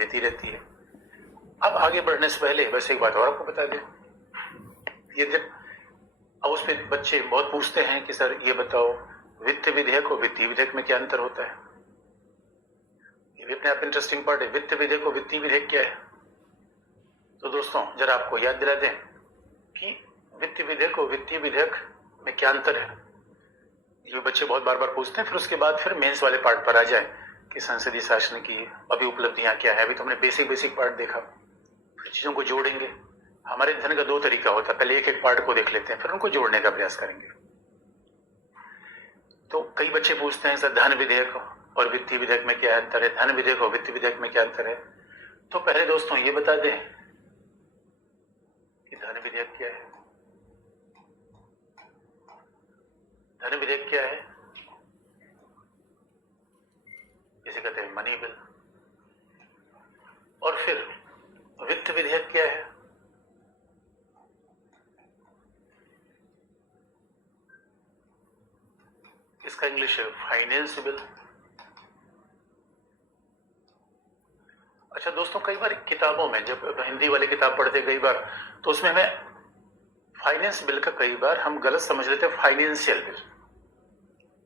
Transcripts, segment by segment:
देती रहती है। अब आगे बढ़ने से पहले बस एक बात और आपको बता दें, ये जब अब उस पर बच्चे बहुत पूछते हैं कि सर ये बताओ वित्त विधेयक और वित्तीय विधेयक में क्या अंतर होता है। ये भी अपने आप इंटरेस्टिंग पार्ट है। वित्त विधेयक और वित्तीय विधेयक क्या है? तो दोस्तों जरा आपको याद दिला दें कि वित्त विधेयक और वित्तीय विधेयक में क्या अंतर है। ये बच्चे बहुत बार बार पूछते हैं, फिर उसके बाद फिर मेंस वाले पार्ट पर आ जाए कि संसदीय शासन की अभी उपलब्धियां क्या है। अभी तो हमने बेसिक पार्ट देखा, फिर चीजों को जोड़ेंगे। हमारे अध्ययन का 2 तरीका होता है, पहले एक पार्ट को देख लेते हैं, फिर उनको जोड़ने का प्रयास करेंगे। तो कई बच्चे पूछते हैं सर धन विधेयक और वित्तीय विधेयक में क्या अंतर है, धन विधेयक और वित्तीय विधेयक में क्या अंतर है। तो पहले दोस्तों ये बता दें कि धन विधेयक क्या है। धन विधेयक क्या है? जिसे कहते हैं मनी बिल। और फिर वित्त विधेयक क्या है? इसका इंग्लिश है फाइनेंस बिल। अच्छा दोस्तों, कई बार किताबों में जब हिंदी वाली किताब पढ़ते कई बार, तो उसमें हमें फाइनेंस बिल का कई बार हम गलत समझ लेते हैं फाइनेंशियल बिल,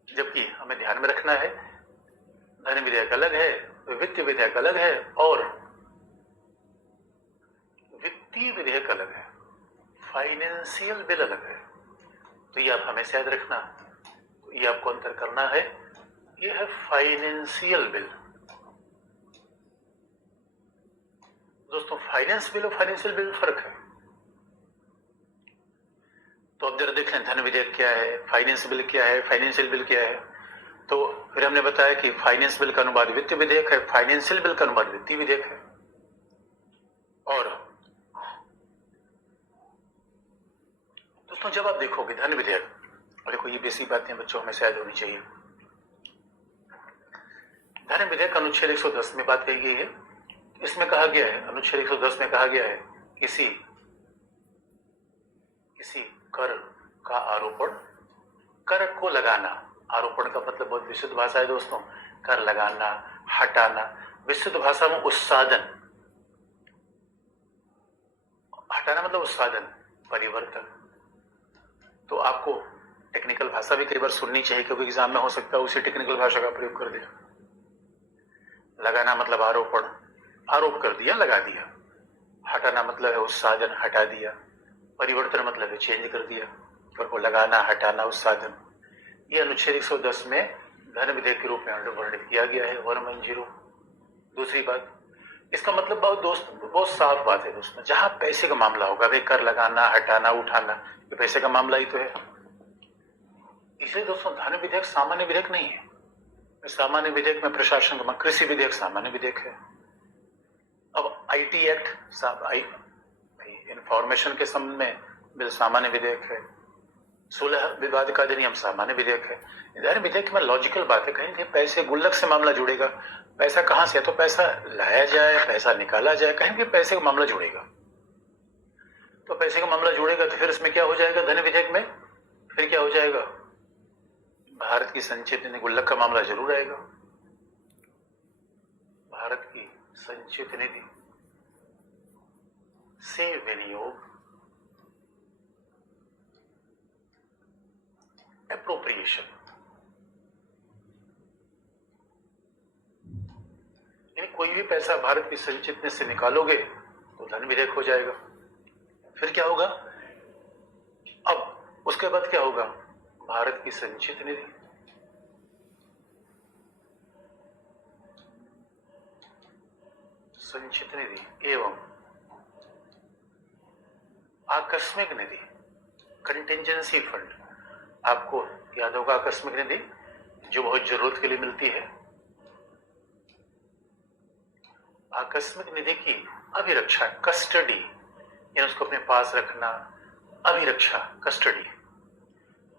जबकि हमें ध्यान में रखना है धन विधेयक अलग है, वित्त विधेयक अलग है और वित्तीय विधेयक अलग है, फाइनेंशियल बिल अलग है। तो ये आप हमेशा याद रखना, तो ये आपको अंतर करना है। ये है फाइनेंशियल बिल। दोस्तों फाइनेंस बिल और फाइनेंशियल बिल में फर्क है। तो अब जरा देख लें धन विधेयक क्या है, फाइनेंस बिल क्या है, फाइनेंशियल बिल क्या है। तो फिर हमने बताया कि फाइनेंस बिल का अनुवाद वित्त विधेयक है, फाइनेंशियल बिल का अनुवाद वित्तीय विधेयक है। और दोस्तों जब आप देखोगे धन विधेयक, और देखो ये बेसिक बातें बच्चों हमें शायद होनी चाहिए। धन विधेयक अनुच्छेद 110 में बात कही गई है। इसमें कहा गया है, अनुच्छेद 110 में कहा गया है किसी कर का आरोपण, कर को लगाना। आरोपण का मतलब बहुत विशुद्ध भाषा है दोस्तों, कर लगाना, हटाना। विशुद्ध भाषा में उत्साधन, हटाना मतलब उत्साधन, परिवर्तन। तो आपको टेक्निकल भाषा भी कई बार सुननी चाहिए, क्योंकि एग्जाम में हो सकता है उसी टेक्निकल भाषा का प्रयोग कर दे। लगाना मतलब आरोपण, आरोप कर दिया, लगा दिया। हटाना मतलब है उत्साधन, हटा दिया। परिवर्तन मतलब है चेंज कर दिया। को लगाना, हटाना, उत्साधन। ये अनुच्छेद 110 में धन विधेयक के रूप में वर्णित किया गया है, 110। दूसरी बात, इसका मतलब बहुत साफ बात है दोस्तों, जहां पैसे का मामला होगा, भाई कर लगाना, हटाना, उठाना, ये पैसे का मामला ही तो है। इसलिए दोस्तों धन विधेयक सामान्य विधेयक नहीं है। सामान्य विधेयक में प्रशासन का, कृषि विधेयक सामान्य विधेयक है। अब आईटी एक्ट, इंफॉर्मेशन के संबंध में बिल सामान्य विधेयक है। 16 विवाद का अधिनियम सामान्य विधेयक है। धन विधेयक में लॉजिकल बात है, कहीं पैसे गुल्लक से मामला जुड़ेगा। पैसा कहां से है, तो पैसा लाया जाए, पैसा निकाला जाए, कहीं भी पैसे का मामला जुड़ेगा। तो पैसे का मामला जुड़ेगा तो फिर इसमें क्या हो जाएगा धन विधेयक में, फिर क्या हो जाएगा, भारत की संचित निधि, गुल्लक का मामला जरूर आएगा। भारत की संचित निधि से विनियोग, एप्रोप्रिएशन, यानी कोई भी पैसा भारत की संचित निधि से निकालोगे तो धन विधेयक हो जाएगा। फिर क्या होगा, अब उसके बाद क्या होगा, भारत की संचित निधि, संचित निधि एवं आकस्मिक निधि, कंटिंजेंसी फंड। आपको याद होगा आकस्मिक निधि जो बहुत जरूरत के लिए मिलती है। आकस्मिक निधि की अभिरक्षा, कस्टडी, यानी उसको अपने पास रखना, अभिरक्षा, कस्टडी।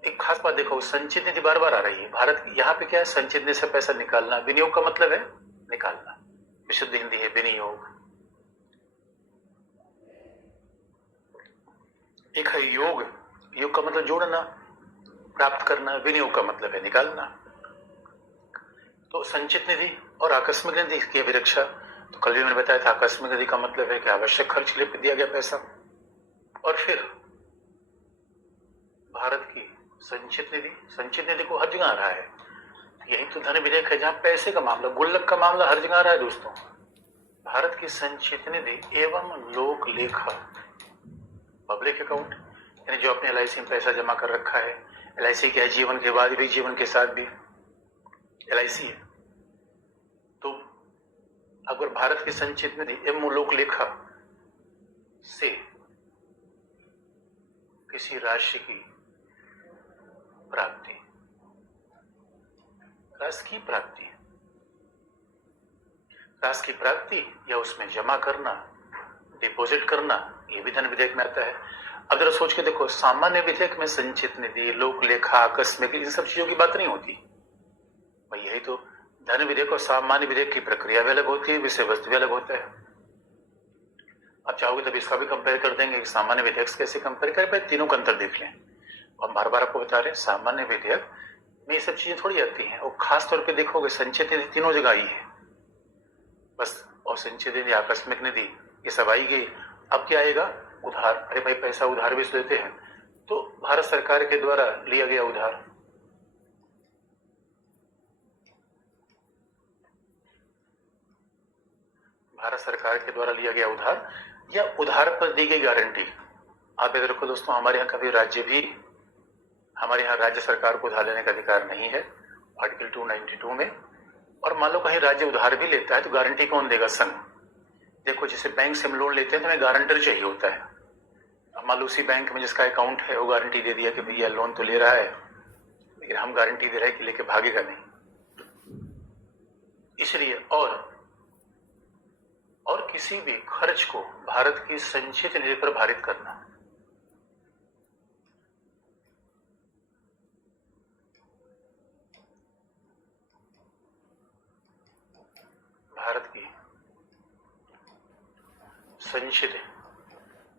एक खास बात देखो, संचित निधि बार बार आ रही है भारत की। यहाँ पे क्या है, संचित निधि से पैसा निकालना, विनियोग का मतलब है निकालना, विशुद्ध हिंदी है विनियोग। एक है योग, योग का मतलब जोड़ना, प्राप्त करना, विनियोग का मतलब है निकालना। तो संचित निधि और आकस्मिक निधि की अभिरक्षा तो कल भी मैंने बताया था आकस्मिक निधि का मतलब है कि आवश्यक खर्च के लिए दिया गया पैसा। और फिर भारत की संचित निधि को हर जगह आ रहा है। यही तो धन विधेयक है जहां पैसे का मामला, गुल्लक का मामला हर जगह आ रहा है दोस्तों। भारत की संचित निधि एवं लोक लेखा, पब्लिक अकाउंट, यानी जो अपने LIC में पैसा जमा कर रखा है, LIC क्या है, जीवन के बाद भी जीवन के साथ भी LIC है। तो अगर भारत की संचित निधि एवं लोक लेखा से किसी राशि की प्राप्ति, राशि की प्राप्ति या उसमें जमा करना, डिपॉजिट करना, ये भी धन विधेयक में आता है। अब जरा सोच के देखो, सामान्य विधेयक में संचित निधि, लोक लेखा, आकस्मिक, इन सब चीजों की बात नहीं होती भाई। यही तो धन विधेयक और सामान्य विधेयक की प्रक्रिया भी अलग होती है, विषय वस्तु भी अलग होता है। आप चाहोगे तब इसका भी कंपेयर कर देंगे कि सामान्य विधेयक से कैसे कंपेयर करें, पहले तीनों का अंतर देख लें। हम बार बार आपको बता रहे हैं सामान्य विधेयक में ये सब चीजें थोड़ी आती हैं, और खास तौर पे देखोगे संचित निधि तीनों जगह आई है बस, और संचित निधि, आकस्मिक निधि, ये सब आई गई। अब क्या आएगा, उधार। अरे भाई पैसा उधार भी लेते हैं, तो भारत सरकार के द्वारा लिया गया उधार, भारत सरकार के द्वारा लिया गया उधार या उधार पर दी गई गारंटी। आप याद रखो दोस्तों, हमारे यहाँ कभी हमारे यहाँ राज्य सरकार को उधार लेने का अधिकार नहीं है, आर्टिकल 292 में। और मान लो कहीं राज्य उधार भी लेता है तो गारंटी कौन देगा, संघ। देखो जैसे बैंक से हम लोन लेते हैं तो हमें गारंटर चाहिए होता है। अब मान लो उसी बैंक में जिसका अकाउंट है वो गारंटी दे दिया कि भैया लोन तो ले रहा है, लेकिन हम गारंटी दे रहे हैं कि लेके भागेगा नहीं। इसलिए और किसी भी खर्च को भारत की संचित निधि पर भारित करना, भारत की संचित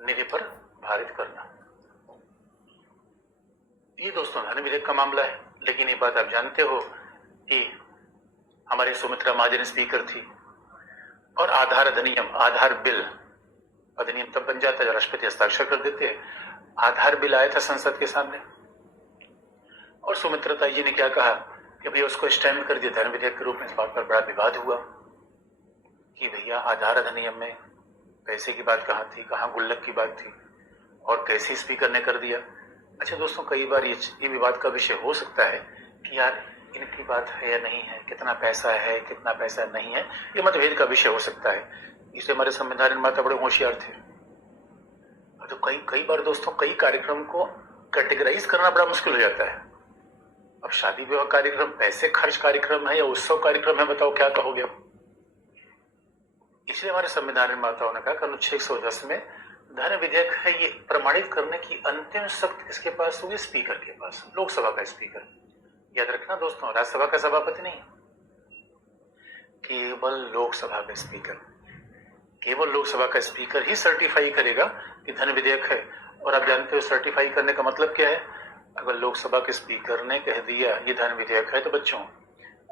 निधि पर भारित करना, ये दोस्तों धन विधेयक का मामला है। लेकिन ये बात आप जानते हो कि हमारे सुमित्रा महाजन स्पीकर थी, और आधार अधिनियम, आधार बिल, अधिनियम तब बन जाता है जब राष्ट्रपति हस्ताक्षर कर देते हैं। आधार बिल आया था संसद के सामने, और सुमित्रा ताई जी ने क्या कहा कि भैया उसको स्टैम्प कर दिया धन विधेयक के रूप में। इस बात पर बड़ा विवाद हुआ कि भैया आधार अधिनियम में पैसे की बात कहाँ थी, कहाँ गुल्लक की बात थी, और कैसे स्पीकर ने कर दिया। अच्छा दोस्तों, कई बार ये विवाद का विषय हो सकता है कि यार इनकी बात है या नहीं है, कितना पैसा है, कितना पैसा नहीं है, ये मतभेद का विषय हो सकता है। इसलिए हमारे संविधान निर्माता बड़े होशियार थे। तो कई बार दोस्तों कई कार्यक्रम को कैटेगराइज करना बड़ा मुश्किल हो जाता है। अब शादी विवाह कार्यक्रम पैसे खर्च कार्यक्रम है या उत्सव कार्यक्रम है, बताओ क्या कहोगे अब। इसलिए हमारे संविधान निर्माताओं ने कहा कि अनुच्छेद 110 में धन विधेयक है, ये प्रमाणित करने की अंतिम शक्ति किसके पास होगी, स्पीकर के पास, लोकसभा का स्पीकर। याद रखना दोस्तों, राज्यसभा का सभापति नहीं, केवल लोकसभा का स्पीकर। केवल लोकसभा का स्पीकर ही सर्टिफाई करेगा कि धन विधेयक है। और आप जानते हो सर्टिफाई करने का मतलब क्या है। अगर लोकसभा के स्पीकर ने कह दिया ये धन विधेयक है, तो बच्चों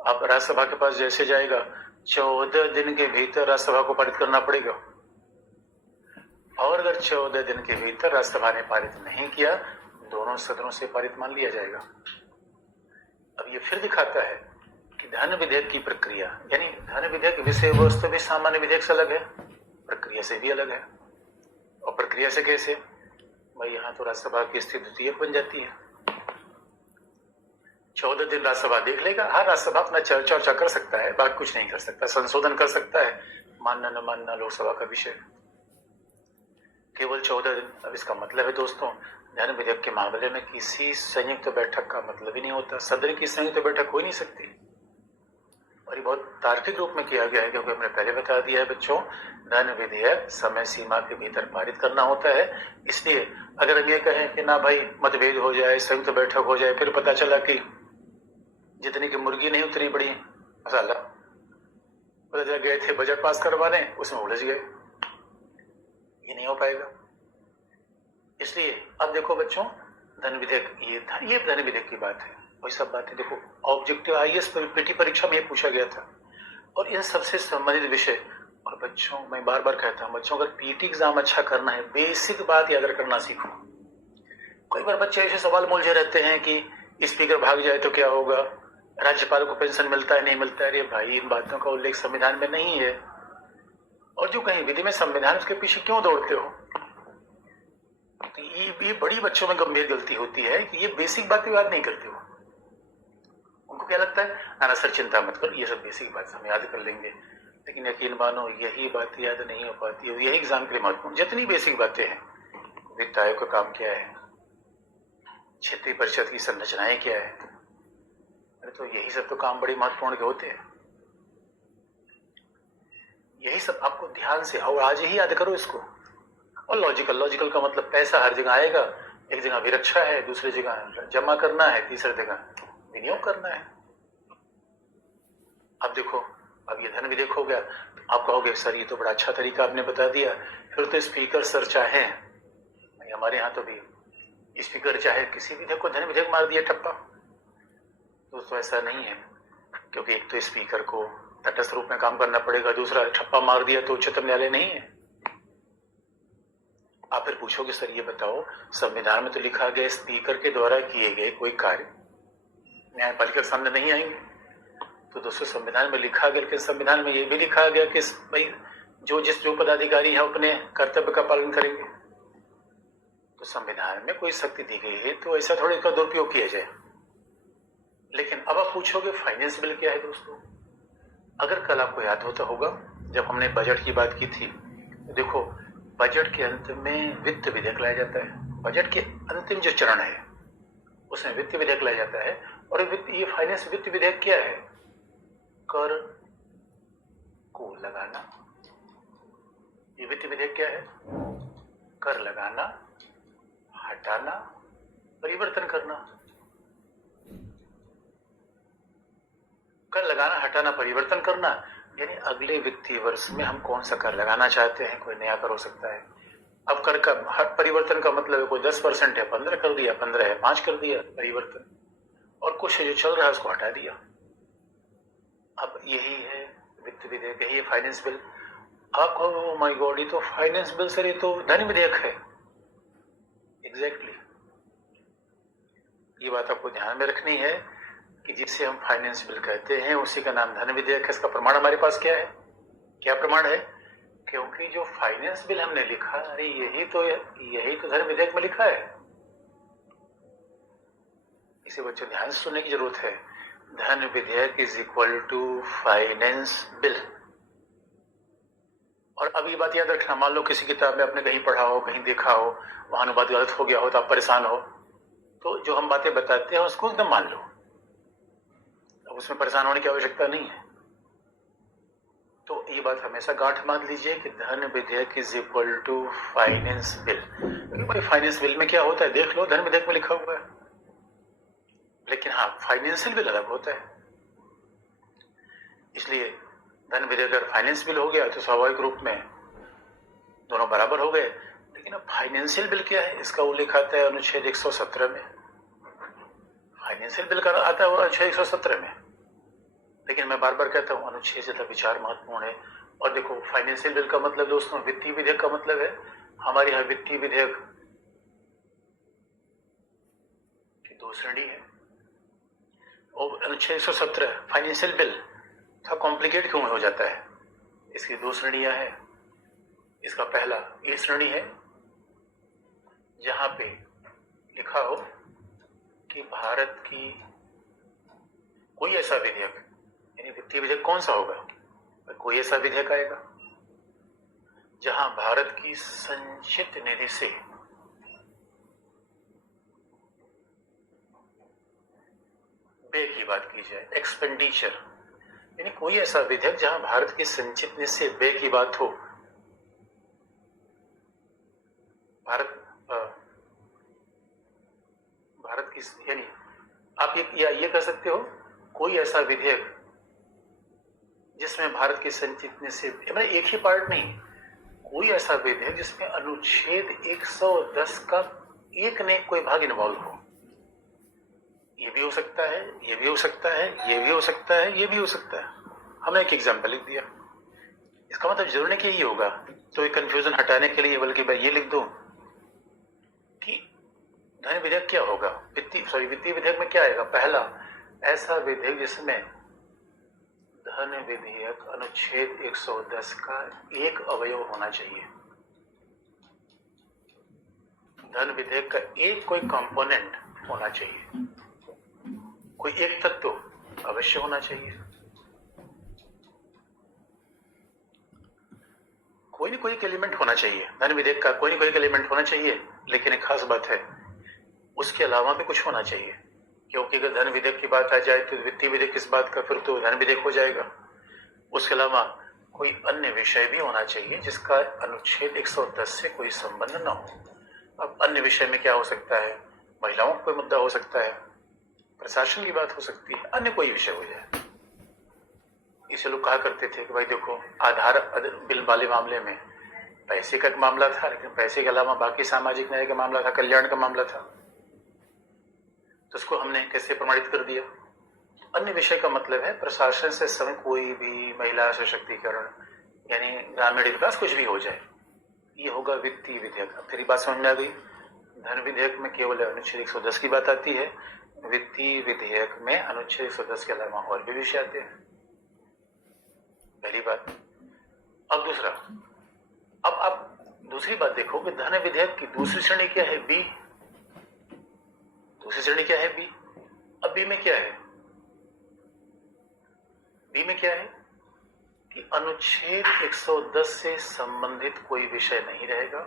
आप राज्यसभा के पास जैसे जाएगा 14 दिन के भीतर राज्यसभा को पारित करना पड़ेगा। और अगर 14 दिन के भीतर राज्यसभा ने पारित नहीं किया, दोनों सदनों से पारित मान लिया जाएगा। अब ये फिर दिखाता है कि धन विधेयक की प्रक्रिया, यानी धन विधेयक विषय वस्तु भी सामान्य विधेयक से अलग है, प्रक्रिया से भी अलग है। और प्रक्रिया से कैसे भाई, यहाँ तो राज्यसभा की स्थिति द्वितीयक बन जाती है। 14 दिन राज्यसभा देख लेगा। हाँ, राज्यसभा अपना चर्चा कर सकता है, बाकी कुछ नहीं कर सकता, संशोधन कर सकता है, मानना न मानना लोकसभा का विषय। केवल 14 दिन। अब इसका मतलब है दोस्तों, धन विधेयक के मामले में किसी संयुक्त बैठक का मतलब ही नहीं होता। सदन की संयुक्त बैठक हो ही नहीं सकती। और ये बहुत तार्किक रूप में किया गया है, क्योंकि हमने पहले बता दिया है बच्चों, धन विधेयक समय सीमा के भीतर पारित करना होता है। इसलिए अगर हम ये कहें कि ना भाई मतभेद हो जाए, संयुक्त बैठक हो जाए, फिर पता चला कि जितनी की मुर्गी नहीं उतनी बड़ी मसाला, पता चला गए थे बजट पास करवाने, उसमें उलझ गए, ये नहीं हो पाएगा। इसलिए अब देखो बच्चों, धन विधेयक ये धन विधेयक की बात है। वही सब बातें देखो, ऑब्जेक्टिव IAS पीटी परीक्षा में ये पूछा गया था। और इन सबसे संबंधित विषय और बच्चों, मैं बार बार कहता हूँ, बच्चों अगर पीटी एग्जाम अच्छा करना है, बेसिक बात याद करना सीखो। कई बार बच्चे ऐसे सवाल मुलझे रहते हैं कि स्पीकर भाग जाए तो क्या होगा, राज्यपाल को पेंशन मिलता है नहीं मिलता है। अरे भाई, इन बातों का उल्लेख संविधान में नहीं है। और जो कहीं विधि में संविधान, उसके पीछे क्यों दौड़ते हो? तो ये बड़ी बच्चों में गंभीर गलती होती है कि ये बेसिक बातें याद नहीं करते हो। उनको क्या लगता है, ना सर चिंता मत करो, ये सब बेसिक बात हम याद कर लेंगे। लेकिन यकीन मानो, यही बात याद नहीं हो पाती है। यही एग्जाम के लिए महत्वपूर्ण, जितनी बेसिक बातें हैं, वित्त आयोग का काम क्या है, क्षेत्रीय परिषद की संरचनाएं क्या है, अरे तो यही सब तो काम बड़े महत्वपूर्ण के होते हैं। यही सब आपको ध्यान से, और आज ही याद करो इसको। और लॉजिकल का मतलब पैसा हर जगह आएगा। एक जगह विरक्षा है, दूसरी जगह जमा करना है, तीसरी जगह विनियोग करना है। अब देखो, अब ये धन विधेयक हो गया, तो आप कहोगे सर ये तो बड़ा अच्छा तरीका आपने बता दिया, फिर तो स्पीकर सर चाहे, हमारे यहाँ तो भी स्पीकर चाहे किसी विधेयक को धन विधेयक मार दिया ठप्पा। दोस्तों ऐसा नहीं है, क्योंकि एक तो स्पीकर को तटस्थ रूप में काम करना पड़ेगा, दूसरा ठप्पा मार दिया तो उच्चतम न्यायालय नहीं है। आप फिर पूछोगे सर ये बताओ, संविधान में तो लिखा गया स्पीकर के द्वारा किए गए कोई कार्य न्यायपालिका के सामने नहीं आएंगे। तो दोस्तों संविधान में लिखा गया, लेकिन संविधान में ये भी लिखा गया कि भाई जो पदाधिकारी है अपने कर्तव्य का पालन करेंगे। तो संविधान में कोई शक्ति दी गई है तो ऐसा थोड़ी इसका दुरुपयोग किया जाए। लेकिन अब आप पूछोगे फाइनेंस बिल क्या है दोस्तों। अगर कल आपको याद होता होगा जब हमने बजट की बात की थी, तो देखो बजट के अंत में वित्त विधेयक लाया जाता है। बजट के अंतिम जो चरण है उसमें वित्त विधेयक लाया जाता है। और ये फाइनेंस वित्त विधेयक क्या है, कर को लगाना। ये वित्त विधेयक क्या है, कर लगाना, हटाना, परिवर्तन करना। कर लगाना, हटाना, परिवर्तन करना, यानी अगले वित्तीय वर्ष में हम कौन सा कर लगाना चाहते हैं। कोई नया कर हो सकता है। अब कर का परिवर्तन का मतलब है कोई 10% है 15 कर दिया, 15 है 5 कर दिया परिवर्तन, और कुछ जो चल रहा है उसको हटा दिया। अब यही है वित्त विधेयक, यही है फाइनेंस बिल। आप कहो माय गॉड, ये तो फाइनेंस बिल सर, ये तो धन विधेयक है। एग्जैक्टली ये बात आपको ध्यान में रखनी है कि जिसे हम फाइनेंस बिल कहते हैं उसी का नाम धन विधेयक है। इसका प्रमाण हमारे पास क्या है, क्या प्रमाण है, क्योंकि जो फाइनेंस बिल हमने लिखा, अरे यही तो धन विधेयक में लिखा है। इसे बच्चों ध्यान से सुनने की जरूरत है। धन विधेयक is equal to finance bill. और अब ये बात याद रखना, मान लो किसी किताब में आपने कहीं पढ़ा हो, कहीं देखा हो, वहां अनुवाद गलत हो गया हो तो आप परेशान हो, तो जो हम बातें बताते हैं उसको एकदम मान लो। अब उसमें परेशान होने की आवश्यकता नहीं है। तो ये बात हमेशा गांठ बांध लीजिए कि धन विधेयक is equal to finance bill. क्योंकि भाई फाइनेंस बिल में क्या होता है देख लो, धन विधेयक में लिखा हुआ है। लेकिन हाँ, फाइनेंशियल बिल अलग होता है। इसलिए धन विधेयक अगर फाइनेंस बिल हो गया तो स्वाभाविक रूप में दोनों बराबर हो गए। लेकिन अब फाइनेंशियल बिल क्या है, इसका उल्लेख आता है अनुच्छेद 117 में। फाइनेंशियल बिल का आता है अनुच्छेद 117 में। लेकिन मैं बार बार कहता हूं अनुच्छेद से विचार महत्वपूर्ण है। और देखो फाइनेंशियल बिल का मतलब दोस्तों वित्तीय विधेयक का मतलब है। हमारे यहाँ वित्तीय विधेयक की 2 श्रेणी है। और अनुच्छेद 117 फाइनेंशियल बिल थोड़ा कॉम्प्लिकेट क्यों हो जाता है, इसकी 2 श्रेणियां हैं। इसका पहला ये श्रेणी है जहां पे लिखा हो कि भारत की कोई ऐसा विधेयक, यानी वित्तीय विधेयक कौन सा होगा, कोई ऐसा विधेयक आएगा जहां भारत की संचित निधि से व्यय की बात की जाए, एक्सपेंडिचर, यानी कोई ऐसा विधेयक जहां भारत की संचित निधि से व्यय की बात हो। भारत की, यानी आप ये कह सकते हो कोई ऐसा विधेयक जिसमें भारत की संचित निधि से, मतलब एक ही पार्ट नहीं, कोई ऐसा विधेयक जिसमें अनुच्छेद 110 का एक ने कोई भाग इन्वॉल्व हो। ये भी हो सकता है, ये भी हो सकता है, ये भी हो सकता है, ये भी हो सकता है। हमने एक एग्जाम्पल लिख दिया। इसका मतलब जरूर नहीं कि यही होगा, तो ये कंफ्यूजन हटाने के लिए बल्कि मैं ये लिख दूं कि धन विधेयक क्या होगा, वित्तीय विधेयक में क्या आएगा। पहला, ऐसा विधेयक जिसमें धन विधेयक अनुच्छेद 110 का एक अवयव होना चाहिए। धन विधेयक का एक कोई कंपोनेंट होना चाहिए, कोई एक तत्व अवश्य होना चाहिए। कोई न कोई एक एलिमेंट होना चाहिए, धन विधेयक का कोई न कोई एक एलिमेंट होना चाहिए। लेकिन एक खास बात है, उसके अलावा भी कुछ होना चाहिए, क्योंकि अगर धन विधेयक की बात आ जाए तो वित्तीय विधेयक किस बात का, फिर तो धन विधेयक हो जाएगा। उसके अलावा कोई अन्य विषय भी होना चाहिए जिसका अनुच्छेद 110 से कोई संबंध न हो। अब अन्य विषय में क्या हो सकता है, महिलाओं का कोई मुद्दा हो सकता है, प्रशासन की बात हो सकती है, अन्य कोई विषय हो जाए। इसे लोग कहा करते थे कि भाई देखो, आधार बिल वाले मामले में पैसे का एक मामला था, लेकिन पैसे के अलावा बाकी सामाजिक न्याय का मामला था, कल्याण का मामला था, तो उसको हमने कैसे प्रमाणित कर दिया। अन्य विषय का मतलब है प्रशासन से समय कोई भी महिला सशक्तिकरण यानी ग्रामीण विकास कुछ भी हो जाए, ये होगा वित्तीय विधेयक। अब तेरी बात समझ में आ गई। धन विधेयक में केवल अनुच्छेद 110 की बात आती है, वित्तीय विधेयक में अनुच्छेद 110 के अलावा और भी विषय आते हैं। पहली बात। अब दूसरा, अब आप दूसरी बात देखो कि धन विधेयक की दूसरी श्रेणी क्या है, बी। दूसरी श्रेणी क्या है, बी। अब बी में क्या है, बी में क्या है कि अनुच्छेद 110 से संबंधित कोई विषय नहीं रहेगा,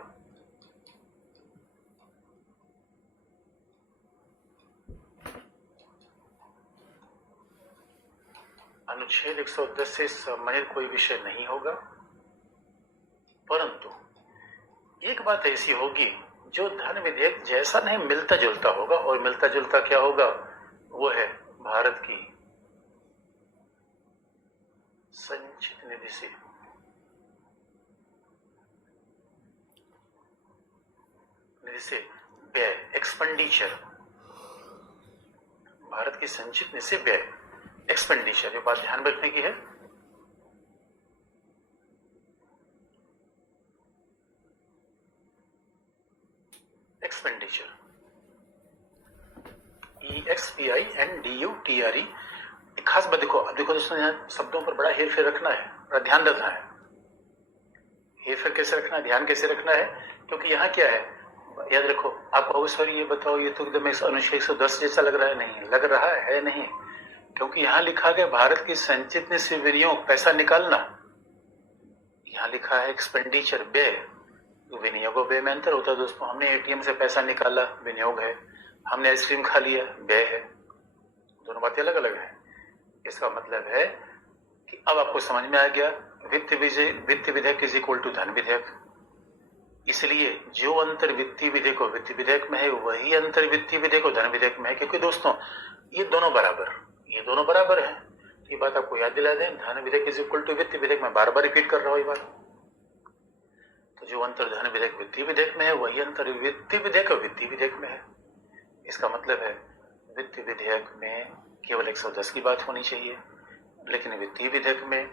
अनुच्छेद 110 से संबंधित कोई विषय नहीं होगा, परंतु एक बात ऐसी होगी जो धन विधेयक जैसा नहीं मिलता जुलता होगा। और मिलता जुलता क्या होगा, वो है भारत की संचित निधि से व्यय, एक्सपेंडिचर, भारत की संचित निधि से व्यय, एक्सपेंडिचर। ये बात ध्यान रखने की है। Expenditure, EXPINDUTRE। एक खास बात देखो, अब देखो दोस्तों, यहाँ शब्दों पर बड़ा हेरफेर रखना है, बड़ा ध्यान रखना है। हेरफेर कैसे रखना है, ध्यान कैसे रखना है, क्योंकि यहाँ क्या है, याद रखो। आप कहोगे सर ये बताओ, ये तो एकदम अनुच्छेद 110 जैसा लग रहा है। नहीं लग रहा है, नहीं, क्योंकि यहाँ लिखा गया भारत की संचित निधि से विनियोग, पैसा निकालना। यहाँ लिखा है एक्सपेंडिचर, व्यय। विनियोग और व्यय में अंतर होता है दोस्तों। हमने एटीएम से पैसा निकाला, विनियोग है। हमने आइसक्रीम खा लिया, व्यय है। दोनों बातें अलग अलग है। इसका मतलब है कि अब आपको समझ में आ गया, वित्त विधेयक इज इक्वल टू धन विधेयक। इसलिए जो अंतर वित्तीय विधेयक और वित्त विधेयक में है, वही अंतर वित्तीय विधेयक और धन विधेयक में है। क्योंकि दोस्तों ये दोनों बराबर है। ये बात आपको याद दिला दें, धन विधेयक इज इक्वल टू वित्त विधेयक। में बार बार रिपीट कर रहा हूं ये बात। तो जो अंतर धन विधेयक वित्तीय विधेयक में है, वही अंतर वित्तीय विधेयक और वित्तीय विधेयक में है। इसका मतलब है वित्त विधेयक में केवल 110 की बात होनी चाहिए, लेकिन वित्तीय विधेयक में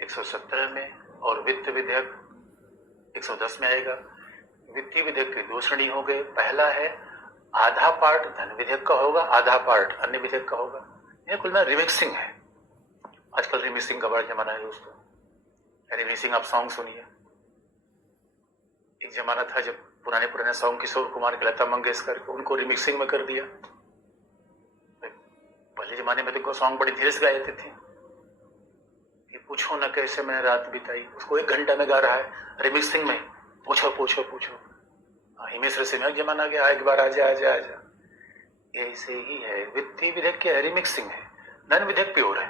117 में, और वित्त विधेयक 110 में आएगा। वित्तीय विधेयक के दो श्रेणी हो गए। पहला है आधा पार्ट धन विधेयक का होगा, आधा पार्ट अन्य विधेयक का होगा। यह कुल में रिमिक्सिंग है। आजकल रिमिक्सिंग का बड़ा जमाना है दोस्तों। रिमिक्सिंग आप सॉन्ग सुनिए। एक जमाना था जब पुराने सॉन्ग किशोर कुमार के, लता मंगेशकर को, उनको रिमिक्सिंग में कर दिया। पहले जमाने में तो सॉन्ग बड़ी धीरे से गाए जाते थे। ये पूछो न कैसे मैंने रात बिताई, उसको 1 घंटा में गा रहा है रिमिक्सिंग में। पूछो पूछो पूछो। हिमेश रेशमिया जमाना आ गया, एक बार आजा आजा आजा। ऐसे ही है, वित्तीय विधेयक क्या है, रिमिक्सिंग है। धन विधेयक प्योर है,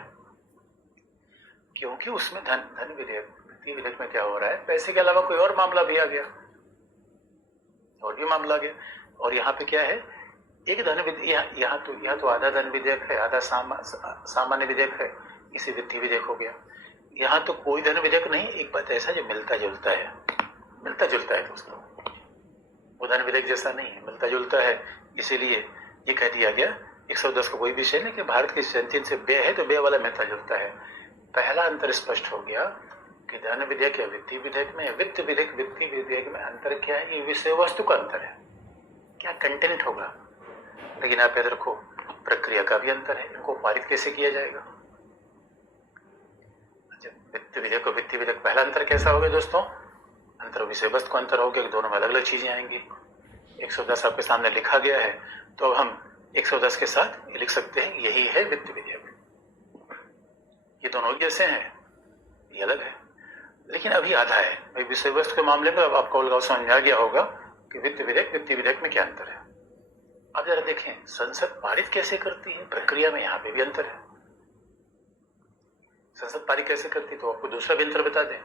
क्योंकि उसमें धन विधेयक, वित्तीय विधेयक में क्या हो रहा है, पैसे के अलावा कोई और मामला भी आ गया, और भी मामला आ गया। और यहाँ पे क्या है, एक धन विधेयक, यहाँ तो आधा धन विधेयक है, आधा सामान्य विधेयक है, इसे वित्तीय विधेयक हो गया। यहाँ तो कोई धन विधेयक नहीं। एक बात ऐसा जो मिलता जुलता है दोस्तों, वो धन विधेयक जैसा नहीं है, मिलता जुलता है। इसीलिए ये कह दिया गया 110 का कोई विषय नहीं कि भारत की संचित से व्यय है तो व्यय वाला मिलता जुलता है। पहला अंतर स्पष्ट हो गया कि धन विधेयक या वित्तीय विधेयक में, वित्त विधेयक वित्तीय विधेयक में अंतर क्या है? ये विषय वस्तु का अंतर है, क्या कंटेंट होगा। लेकिन आप याद रखो प्रक्रिया का भी अंतर है, इनको पारित कैसे किया जाएगा। वित्त विधेयक और वित्तीय विधेयक, पहला अंतर कैसा होगा दोस्तों? अंतर विषय वस्तु का अंतर हो गया कि दोनों में अलग अलग चीजें आएंगी। 110 आपके सामने लिखा गया है, तो अब हम 110 के साथ लिख सकते हैं यही है वित्त विधेयक। ये दोनों जैसे हैं, ये अलग है, लेकिन अभी आधा है भाई। विषय वस्तु के मामले में अब आपको अलगाव समझ में आ गया होगा कि वित्त विधेयक वित्तीय विधेयक में क्या अंतर है। अब जरा देखें संसद पारित कैसे करती है, प्रक्रिया में यहाँ पे भी अंतर है। संसद पारित कैसे करती है, तो आपको दूसरा भी अंतर बता दें।